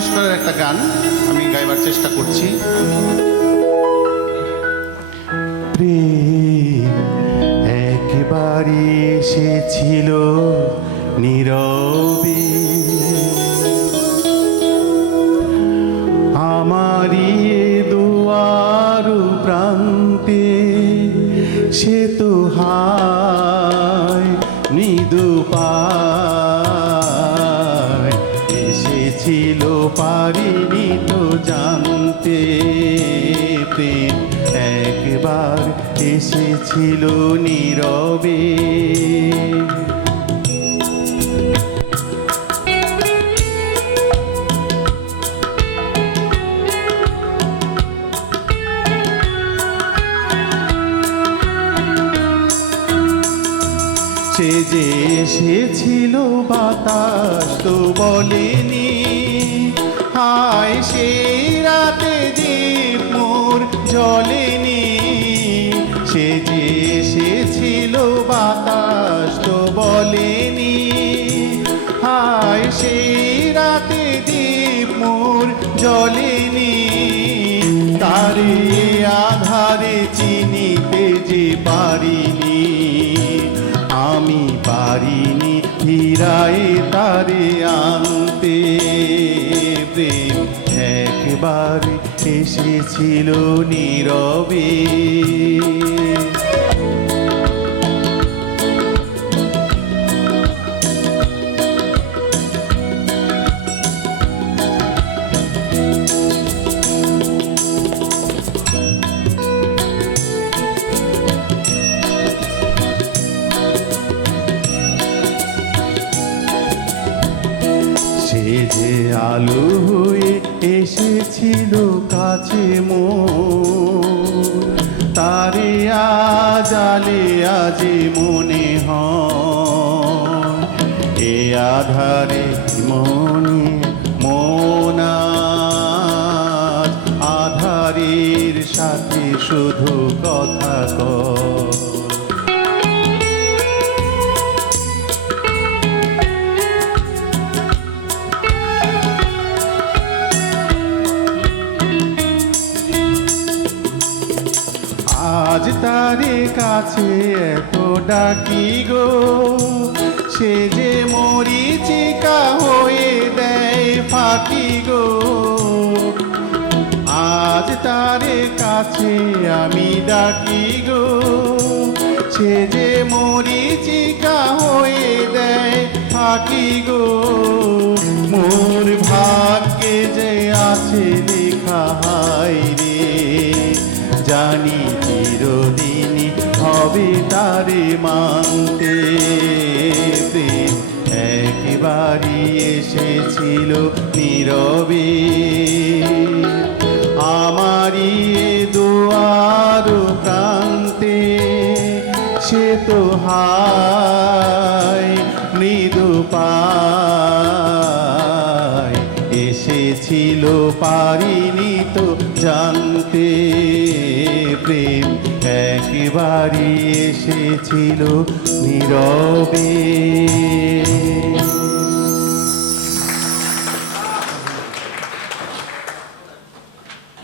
মঙ্গলেশ্বরের একটা গান আমি গাইবার চেষ্টা করছি। প্রেম একবারই এসেছিল নীরবে, আমারই দুয়ার প্রান্তে, সে তো হায় মৃদু পায় এসেছিল, পারিনি তো জানতে। প্রেম একবার এসেছিল নীরবে, সে যে এসেছিল বাতাস তো বলেনি, হায় সে রাতে দীপ মোর জ্বলেনি। সে যে এসেছিল বাতাস তো বলেনি, হায় সে রাতে দীপ মোর জ্বলেনি। তারে আধারে চিনিতে যে পারিনি, আমি পারিনি ফিরায় তারে আনতে। প্রেম একবার এসেছিল নীরবে, সে যে আলো হয়ে এসেছিল কাছে মোর, তারে আজ আলে আজি মনে হয়। এ আধারে মনে মন আজ আধারের সাথে শুধু কথা কয়। আজ তারে কাছে এত ডাকি গো, সে যে মরিচিকা হয়ে দেয় ফাঁকি গো। আজ তারে কাছে আমি ডাকি গো, সে যে মরিচিকা হয়ে দেয় ফাঁকি গো। মোর ভাগ্যে যে আছে লেখা হায় রে, জানি চিরদিনই হবে তারে মানতে। প্রেম একবারই এসেছিল নীরবে, আমারই দুয়ার প্রান্তে, সে তো হায় মৃদু পায় এসেছিল, পারিনি তো জানতে। প্রেম একবারই এসেছিল নীরবে।